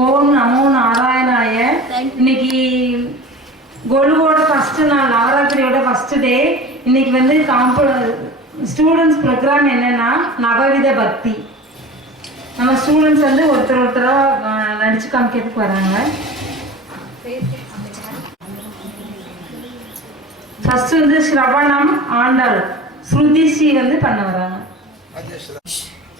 ஓம் நமோ நாராயணாய. இன்னைக்கு கொலுவோட ஃபர்ஸ்ட் நாள், நவராத்திரியோட ஃபர்ஸ்ட் டே. இன்னைக்கு வந்து ஸ்டூடெண்ட்ஸ் ப்ரோக்ராம் என்னன்னா நவவித பக்தி. நம்ம ஸ்டூடெண்ட்ஸ் வந்து ஒருத்தராக நடிச்சு காமிக்கிறதுக்கு வராங்க. ஃபர்ஸ்ட் வந்து ஸ்ரவணம் ஆண்டாள் ஸ்ருதிஸ்ரீ வந்து பண்ண வராங்க.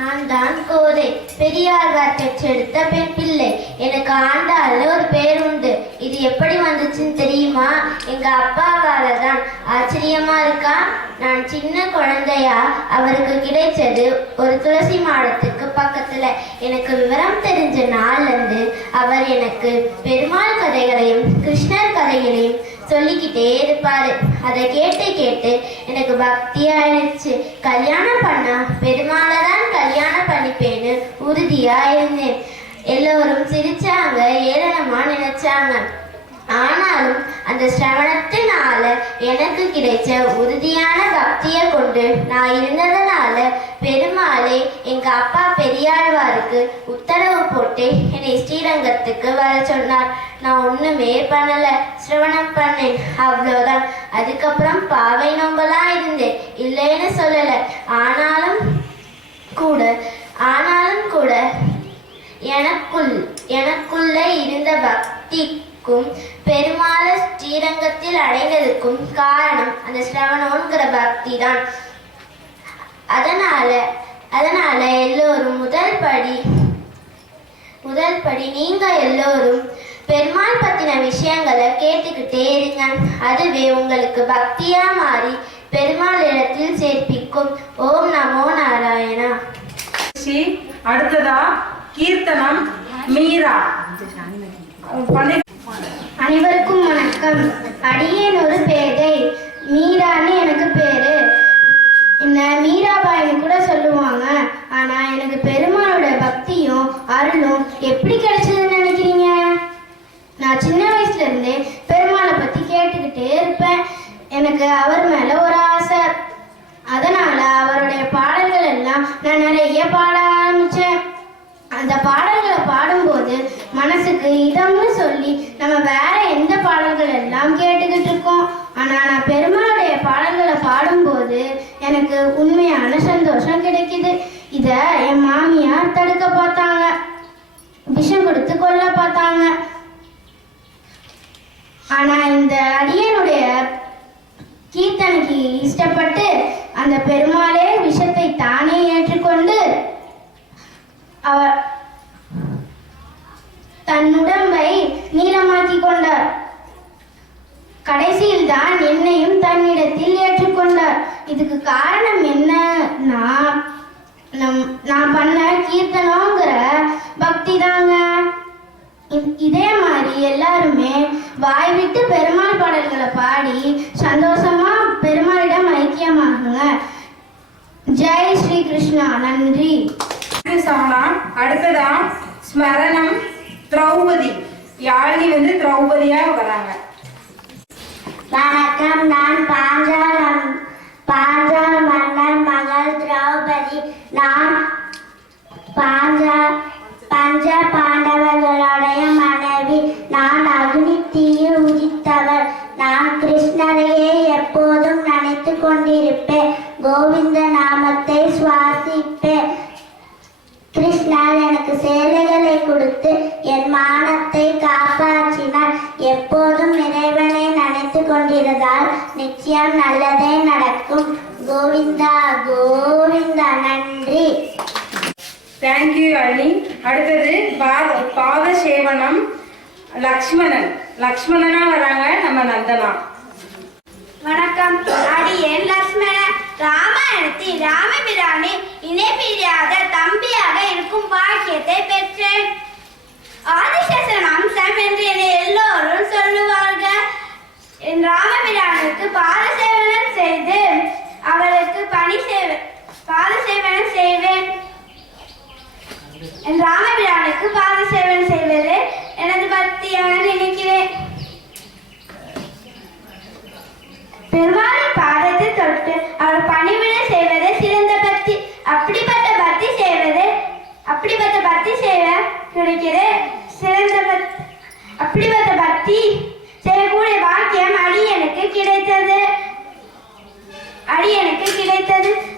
நான் தான் கோதை, பெரியாழ்வார் பெற்றெடுத்த பெண் பிள்ளை. எனக்கு ஆண்டாள்னு ஒரு பேர் உண்டு. இது எப்படி வந்துச்சுன்னு தெரியுமா? எங்க அப்பாவால தான். ஆச்சரியமா இருக்கா? நான் சின்ன குழந்தையா அவருக்கு கிடைச்சது ஒரு துளசி மாடத்துக்கு பக்கத்துல. எனக்கு விவரம் தெரிஞ்ச நாள்ல இருந்து அவர் எனக்கு பெருமாள் கதைகளையும் கிருஷ்ணர் கதைகளையும் சொல்லிக்கிட்டே இருப்பாரு. அதை கேட்டு கேட்டு எனக்கு பக்தி ஆயிடுச்சு. கல்யாணம் பண்ணா பெருமாளை தான் கல்யாணம் பண்ணிப்பேன்னு உறுதியா இருந்தேன். எல்லோரும் சிரிச்சாங்க, ஏளனமா நினைச்சாங்க. ஆனாலும் அந்த சிரவணத்தினால எனக்கு கிடைச்ச உறுதியான பக்தியை கொண்டு நான் இருந்ததுனால பெருமாளே எங்க அப்பா பெரியாழ்வாருக்கு உத்தரவு போட்டு என்னை ஸ்ரீரங்கத்துக்கு வர சொன்னார். நான் ஒண்ணுமே பண்ணல, சிரவணம் பண்ணேன், அவ்வளோதான். அதுக்கப்புறம் பாவை நோம்பலா இருந்தேன், இல்லைன்னு சொல்லல. ஆனாலும் கூட எனக்குள்ள இருந்த பக்திக்கும் பெருமாளை ஸ்ரீரங்கத்தில் அடைந்ததுக்கும் காரணம் அந்த சிரவணோங்கிற பக்தி தான். அதனால எல்லோரும் முதல் படி நீங்க எல்லோரும் பெருமாள் பத்தின விஷயங்களை கேட்டுக்கிட்டே இருங்க. அதுவே உங்களுக்கு பக்தியா மாறி பெருமாள் இடத்தில் சேர்ப்பிக்கும். ஓம் நமோ நாராயணா. அடுத்ததா கீர்த்தனம் மீரா. அனைவருக்கும் வணக்கம். அடியேன் ஒரு பேதை, மீரான்னு எனக்கு பேரு. என்ன மீராபாயின்னு கூட சொல்லுவாங்க. ஆனா எனக்கு பெருமாளோட பக்தியும் அருளும் எப்படி கிடைச்சதுன்னு நினைக்கிறீங்க? நான் சின்ன வயசுல இருந்தே பெருமாளை பத்தி கேட்டுக்கிட்டே இருப்பேன். எனக்கு அவர் மேல ஒரு ஆசை. அதனால அவருடைய பாடல்கள் எல்லாம் நான் நிறைய பாட ஆரம்பிச்சேன். அந்த பாடல்களை பாடும்போது மனசுக்கு இதம்னு சொல்லி நம்ம வேற எந்த பாடல்கள் எல்லாம் கேட்டுக்கிட்டு இருக்கோம். ஆனா நான் பெருமாளுடைய பாடல்களை பாடும்போது எனக்கு உண்மையான சந்தோஷம் கிடைக்குது. இத என் மாமியார் தடுக்க பார்த்தாங்க, விஷம் கொடுத்து கொல்ல பார்த்தாங்க. ஆனா இந்த அடியனுடைய கீர்த்தனைக்கு இஷ்டப்பட்டு அந்த பெருமாளே விஷத்தை தானே ஏற்றுக்கொண்டு அவர் தன் உடம்பை நீளமாக்கி கொண்டார். கடைசியில் தான் என்னையும் தன்னிடத்தில் ஏற்றுக்கொண்டார். இதுக்கு காரணம் என்னன்னா நான் பண்ண கீர்த்தனங்கிற பக்தி தாங்க. இதே மாதிரி எல்லாருமே வாய் விட்டு பெருமாள் பாடல்களை பாடி சந்தோஷமா பெருமாளிடம் ஐக்கியமாகுங்க. ஜெய் ஸ்ரீ கிருஷ்ணா. நன்றி. அடுத்ததா ஸ்மரணம் திரௌபதி. யாழினி வந்து திரௌபதியா வராங்க. வணக்கம். நான் பாஞ்சால மன்னர் மகள் திரௌபதி. நான் பஞ்ச பாண்டவர்களுடைய மனைவி. நான் அக்னி தீயில் உதித்தவர். நான் கிருஷ்ணரையே எப்போதும் நினைத்து கொண்டிருப்பேன். கோவிந்த நாமத்தை சுவாசிப்பேன். கிருஷ்ணர் எனக்கு சேலைகளை கொடுத்து என் மானத்தை காப்பாற்றினார். எப்போதும் இறைவனை நினைத்து கொண்டிருந்தால் நிச்சயம் நல்லதே நடக்கும். கோவிந்தா கோவிந்தா. நன்றி. தேங்க்யூ அண்ணி. அடுத்தது பாத சேவனம் லக்ஷ்மணனா வராங்க. நம்ம நந்தனா. வணக்கம். அடியேன் லக்ஷ்மணன். ராமாயணத்தில் ராமபிரானே இணைப்பிரியாத தம்பியாக இருக்கும் பாக்கியத்தை பெற்றேன். ஆதிசேஷன் அம்சம் என்று என்னை எல்லோரும் சொல்லுவார்கள். என் ராமபிரானுக்கு பாதசேவனம் செய்து அவளுக்கு பாதசேவனம் செய்வேன். என் ராமபிரானுக்கு பாதசேவனம் செய்வது எனது பக்தியாக நினைக்கிறேன். பெருமாளின் பாதத்தை தொட்டு அவர் பணிவிடை செய்வதே சிறந்த பக்தி. அப்படிப்பட்ட பக்தி செய்ய அப்படிப்பட்ட பக்தி செய்யக்கூடிய பாக்கியம் அடியனுக்கு கிடைத்தது.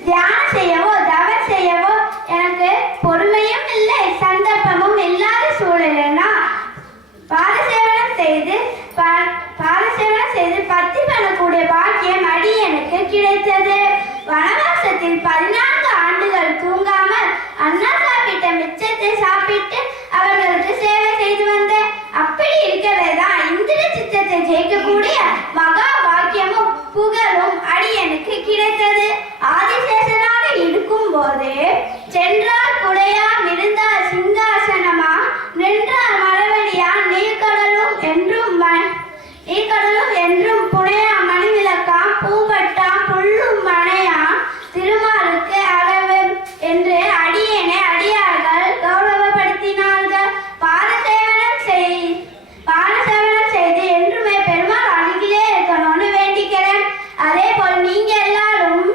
தியானம் செய்யவோ தவம் செய்யவோ எனக்கு பொறுமையும் இல்லை, சந்தர்ப்பமும் இல்லாத சூழலா பாதசேவனம் செய்து பக்தி பண்ணக்கூடிய பாக்கியம் அடியனுக்கு கிடைத்தது. வனவாசத்தில் 14 ஆண்டுகள் தூங்காமல் அண்ணா சாப்பிட்ட மிச்சத்தை சாப்பிட்டு அவர்களுக்கு சேவை செய்து வந்தேன். அப்படி இருக்கவேதான் இந்திர சித்தத்தை ஜெயிக்கக்கூடிய மகா பாக்கியமும் புகழும் அடியனுக்கு கிடைத்தது. ஆதிசேஷனாக இருக்கும் போதே சென்றால் குடையா விழுந்தால் சிங்காசனமா நின்றால் மரவடியா நீர்க்கடலும் என்றும் புனையா மணிவிளக்காம் பூவட்டாம் புல்லும் மனையா திருமாலுக்கு அளவு என்று அடியேனை அடியார்கள் கௌரவப்படுத்தினார்கள். பாதசேவனம் செய்து என்றுமே பெருமாள் அருகிலே இருக்கணும்னு வேண்டிக்கிறேன். அதே போல் நீங்க எல்லாரும்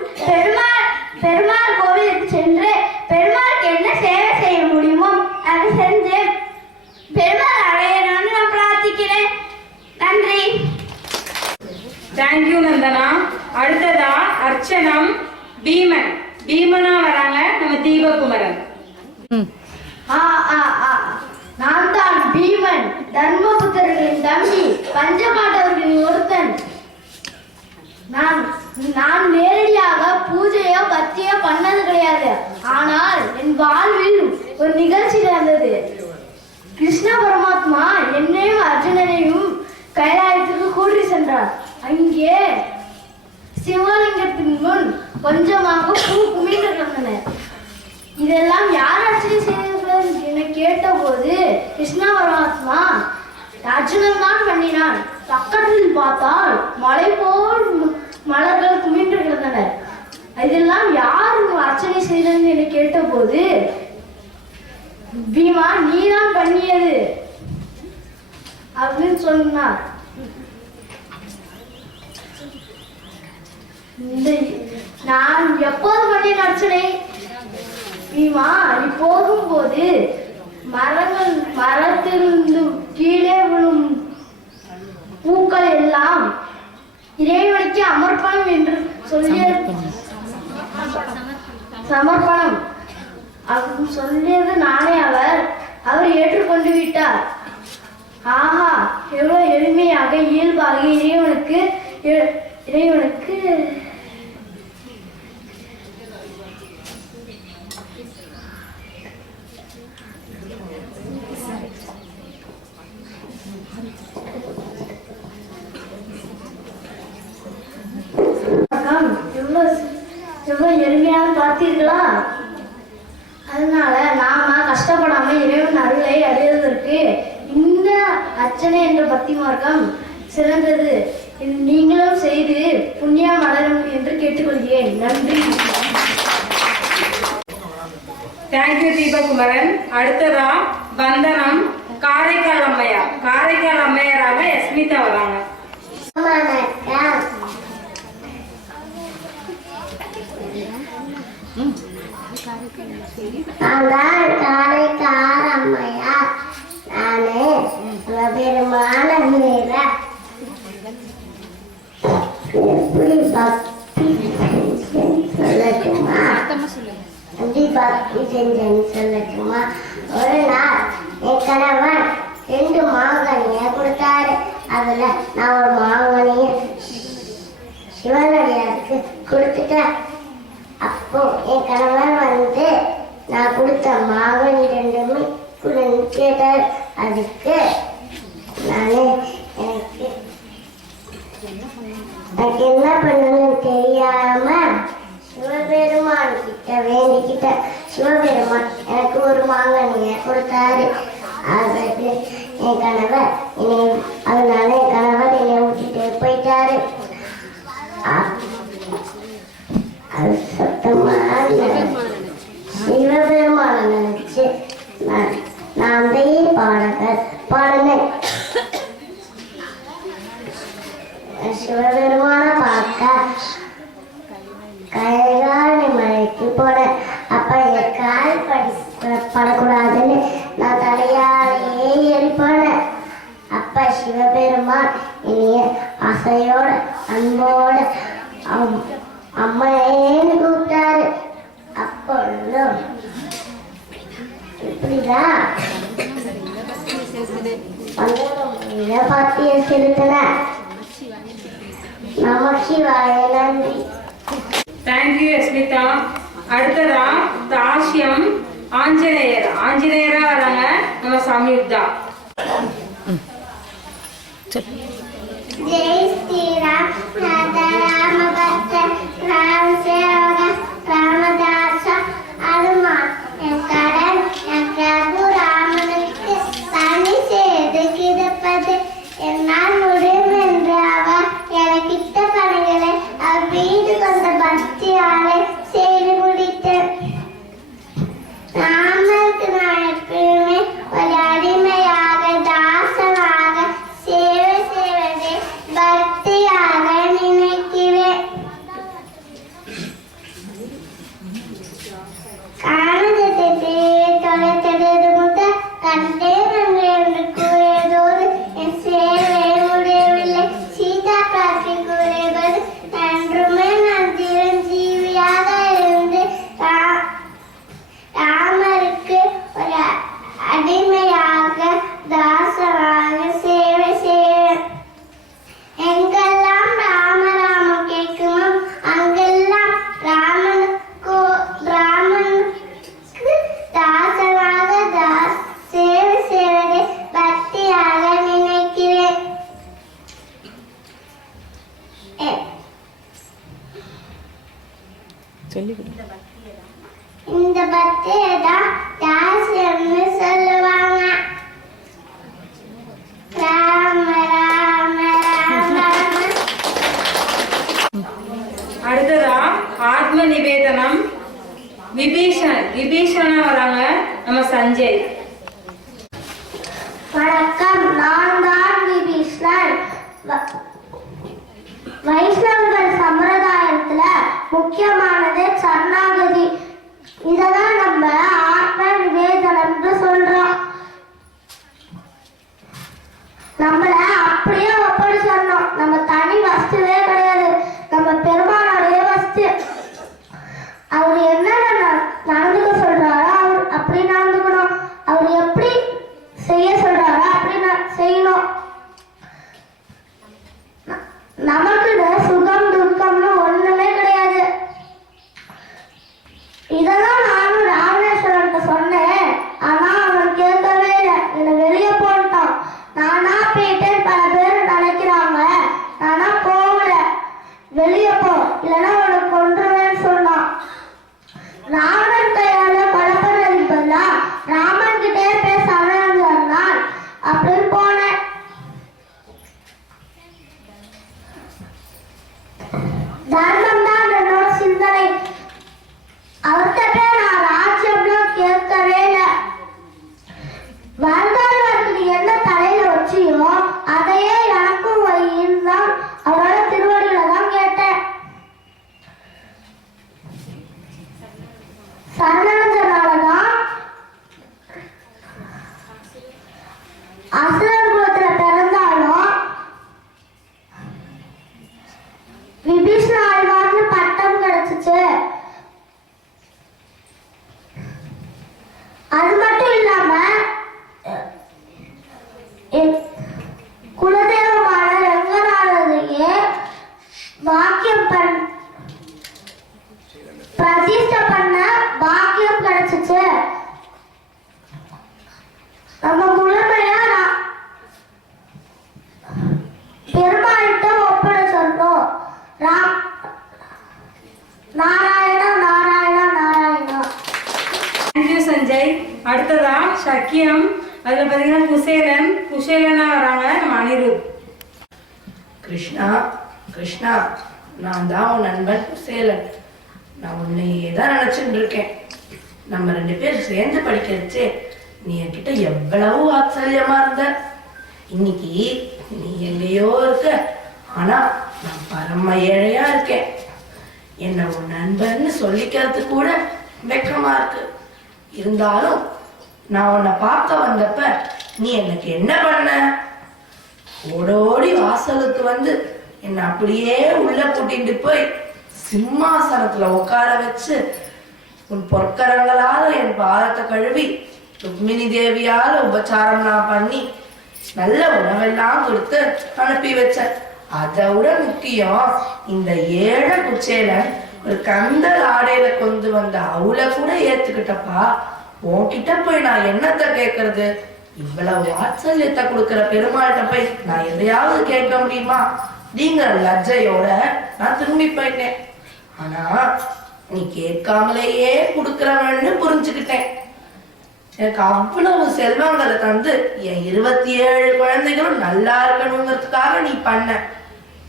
பெருமாள் கோவிலுக்கு சென்று பெருமாளுக்கு என்ன சேவை செய்ய முடியுமோ அதை செஞ்சு பெருமாள் அடையணும்னு நான் பிரார்த்திக்கிறேன். நன்றி. தேங்க்யூ நந்தனா. அடுத்ததா அர்ச்சனம் பீமனா வராங்க நம்ம தீபகுமரன். நான் தான் பீமன், தர்மபுத்திரர்களின் தம்பி, பஞ்சபாண்டவர்களின் ஒருத்தன். நான் நேரடியாக பூஜையோ பக்தியோ பண்ணது கிடையாது. ஆனால் என் வாழ்வில் ஒரு நிகழ்ச்சி நடந்தது. கிருஷ்ண பரமாத்மா என்னையும் அர்ஜுனனையும் கைலாயத்துக்கு கூட்டி சென்றார். அங்கே சிவலிங்கத்தின் முன் கொஞ்சமாக பூ குமிழ்ந்து கிடந்தன. இதெல்லாம் யார் அர்ச்சனை செய்தீர்கள் என கேட்டபோது கிருஷ்ண பரமாத்மா அர்ஜுனன் தான் பண்ணினான். பக்கத்தில் பார்த்தால் மலை போல் மலர்கள் குமிழ்ந்து கிடந்தனர். இதெல்லாம் யார் அர்ச்சனை செய்தது என கேட்டபோது பீமா நீதான் பண்ணியது அப்படின்னு சொன்னார். நான் எப்போது பண்ணின அர்ச்சனை? பீமா நீ போகும்போது மரத்திலிருந்து கீழே விழும் பூக்கள் எல்லாம் இறைவனுக்கு அமர்ப்பணம் என்று சொல்லிய சமர்ப்பணம் அப்படின்னு சொல்லியது நானே. அவர் ஏற்றுக்கொண்டு விட்டார். ஆஹா, எவ்வளவு எளிமையாக இயல்பாக இறைவனுக்கு எவ்வளவு எளிமையாக பார்த்தீர்களா? அதனால நாம கஷ்டப்படாம இறைவன் அருளை அடைவதற்கு இந்த அர்ச்சனை என்ற பக்தி மார்க்கம் சிறந்தது. நீங்களும் செய்து புண்ணியம் அடையும் என்று கேட்டுக்கொள்கிறேன். நன்றி. தேங்க்யூ தீபகுமரன். அடுத்ததா வந்தனம் காரைக்கால் அம்மையாராக யஸ்மிதா வராங்க. காரைக்கால் அம்மையார். நானு பெருமான சொல்லட்டுமா? பக்தி செஞ்சேன்னு சொல்லட்டுமா? ஒரு நாள் என் கணவன் 2 மாங்கனிய கொடுத்தாரு. அதுல நான் ஒரு மாங்கனிய சிவனடியாருக்கு கொடுத்துட்டேன். அப்போ என் கணவன் வந்து நான் கொடுத்த மாங்கனி 2மே கேட்டார். அதுக்கு நானு எனக்கு என்ன பண்ணணும்னு தெரியாம சிவபெருமான் கிட்ட வேண்டிக்கிட்ட. சிவபெருமான் எனக்கு ஒரு மாங்கனிய கொடுத்தாரு. அதுக்கு என் கணவர் அதனால என் கணவர் என்னை விட்டுட்டு போயிட்டாரு. அது சத்தமா சிவபெருமான நினைச்சு நான் அதையே பாடினேன். சிவபெருமான பார்க்க கைகாலி மலைக்கு போனேன். அப்ப என் கால் படக்கூடாதுன்னு நான் தலையாலேயே சிவபெருமான் இனிய ஆசையோட அன்போட அம்மையேன்னு கூப்பிட்டாரு. அப்பொழுதும் இப்படிதான் பாத்திய செலுத்தின. நமசிவாய. நன்றி. தேங்க்யூ அஸ்மிதா. அடுத்ததா தாஷ்யம் ஆஞ்சநேயரா வராங்க நம்ம சம்யுக்தா. ஜெய் ஸ்ரீராம் ராம பக்த ராம சேவக ராமதாச அருமான் என் கடன் என் பிரபு ராமனுக்கு பணி செய்து கிடப்பது என்னால் முடியும் என்று அவர் எனக்கிட்ட பணிகளை அவர் மீது கொண்ட பக்தியாலே செய்து முடித்தேன். ராமனுக்கு நான் எப்பயுமே ஒரு அடிமையாக தாசனாக சேவை செய்வதை பக்தியாக நினைக்கிறேன். காரணத்தை தொலைத்தது முதல் கண்டேன் என்று கூறியதோடு என் சேவை முடியவில்லை. சீதா பிராட்டி கூறியது என்றுமே நான் சிரஞ்சீவியாக இருந்து ராமருக்கு ஒரு அடிமையாக தாசனாக சேவை செய்வேன். எங்கெல்லாம் ராமராமம் கேட்குமோ அங்கெல்லாம் ராமனுக்கு தாசனாக சேவை செய்வதை பக்தியாக நினைக்கிறேன். இந்த பக்தியை தான் தாசியம்னு சொல்லுவாங்க. ராம ராம ராம ராம. அடுத்ததா ஆத்ம நிவேதனம் விபீஷணா வராங்க நம்ம சஞ்சய். வணக்கம். நான் தான் விபீஷணன். வைஷ்ணவர்கள் சம்பிரதாயத்துல முக்கியமானது சரணாகதி. இததான் நம்ம ஆத்ம நிவேதனம்னு சொல்றோம். நம்மள அப்படியே ஒப்படைச்சிடணும். நம்ம தனி வஸ்துவே கிடையாது, நம்ம பெருமானுடைய வஸ்து. அவர் என்னென்ன நடந்துக்க சொல்றாரோ அவர் அப்படி நடந்துக்கணும். அவர் எப்படி செய்ய சொல்றாரோ அப்படி செய்யணும். நமக்குன்னு சுகம் துக்கம்னு ஒண்ணுமே கிடையாது. இதெல்லாம் நானும் ராமேஸ்வரன்ட்ட சொன்னேன். ஆனா அவன் கேட்கவே இல்லை, என்னை வெளியே போட்டான். நானா போயிட்டேன் பல பேர் நினைக்கிறாங்க. நானா போகல. வெளியே போ இல்லைன்னா உனக்கு கொன்றுவேன்னு சொன்னான். ராமன் கையால கொலப்படுறதுக்கு பதிலா ராமன் கிட்டே பேச அமைந்தான் அப்படின்னு போனேன். தர்மம் தான் என்னோட சிந்தனை. அவர்கிட்ட நான் ராஜ்யம்லாம் கேட்கவே இல்லை. வருங்காலத்துக்கு என்ன தலையில வச்சியோ அதையே எனக்கும் வையின்னு தான் அவரோட திருவடியில தான் கேட்டேன். சரணடைஞ்சனாலதான் அசுரன் குலத்துல பிறந்தாலும் விபீஷண ஆழ்வார்னு பட்டம் கிடைச்சிச்சு. அது மட்டும் இல்லாம குலதெய்வமான ரங்கநாதரையே வாக்கியம் பிரதிஷ்டை பண்ண பாக்கியம் கிடைச்சிச்சு. நம்ம முழுமையா பெருமாள்கிட்ட ஒப்படை சொல்றோம். நாராயணா நாராயணா நாராயணா. தேங்க்யூ சஞ்சய். அடுத்ததா சக்கியம். அதுல பாத்தீங்கன்னா குசேலனா வராங்க நம்ம அனிருத். கிருஷ்ணா கிருஷ்ணா, நான் தான் உன் நண்பன் குசேலன். நான் உன்னையே தான் நினைச்சுட்டு இருக்கேன். நம்ம 2 பேர் சேர்ந்து படிக்கிறச்சே நீ என்கிட்ட எவ்வளவு ஆச்சரியமா இருந்த. இன்னைக்கு நீ எங்கேயோ இருக்க, ஆனா நான் பரம ஏழையா இருக்கேன். என்ன உன் நண்பன்னு சொல்லிக்கிறது கூட வெக்கமா இருக்கு. இருந்தாலும் நான் உன்னை பார்க்க வந்தப்ப நீ எனக்கு என்ன பண்ண? ஓடோடி வாசலுக்கு வந்து என்னை அப்படியே உள்ள கூட்டிட்டு போய் சிம்மாசனத்துல உட்கார வச்சு உன் பொற்கரங்களால என் பாதத்தை கழுவி ருக்மிணி தேவியால உபச்சாரம்லாம் பண்ணி நல்ல உணவெல்லாம் கொடுத்து அனுப்பி வச்சேன். அதை விட முக்கியம், இந்த ஏழை குச்சேலன் ஒரு கந்தல் ஆடையில கொண்டு வந்த அவளை கூட ஏத்துக்கிட்டப்பா. உன்கிட்ட போய் நான் என்னத்தை கேட்கறது? இவ்வளவு வாத்சல்யத்தை கொடுக்கிற பெருமாள்கிட்ட போய் நான் எதையாவது கேட்க முடியுமா? அப்படிங்கிற லஜ்ஜையோட நான் திரும்பி போயிட்டேன். ஆனா நீ கேட்காமலேயே கொடுக்கிறவன்னு புரிஞ்சுக்கிட்டேன். எனக்கு அவ்வளவு செல்வங்களை தந்து என் 27 குழந்தைகளும் நல்லா இருக்கணுங்கிறதுக்காக நீ பண்ண.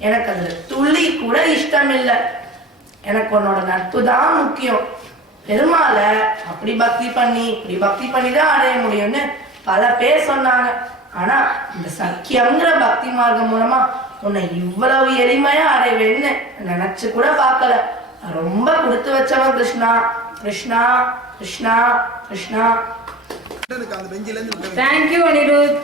எனக்கு அதுல துளி கூட இஷ்டம் இல்லை. எனக்கு உன்னோட நட்பு தான் முக்கியம். பெருமாளை அப்படி பக்தி பண்ணி இப்படி பக்தி பண்ணி தான் அடைய முடியும்னு பல பேர் சொன்னாங்க. ஆனா இந்த சக்கியம்ங்கிற பக்தி மார்க்கம் மூலமா உன்னை இவ்வளவு எளிமையா அடைவேன்னு நினைச்சு கூட பார்க்கல. ரொம்ப கொடுத்து வச்சவன் கிருஷ்ணா. கிருஷ்ணா கிருஷ்ணா கிருஷ்ணா. தேங்க்யூ அனிருத்.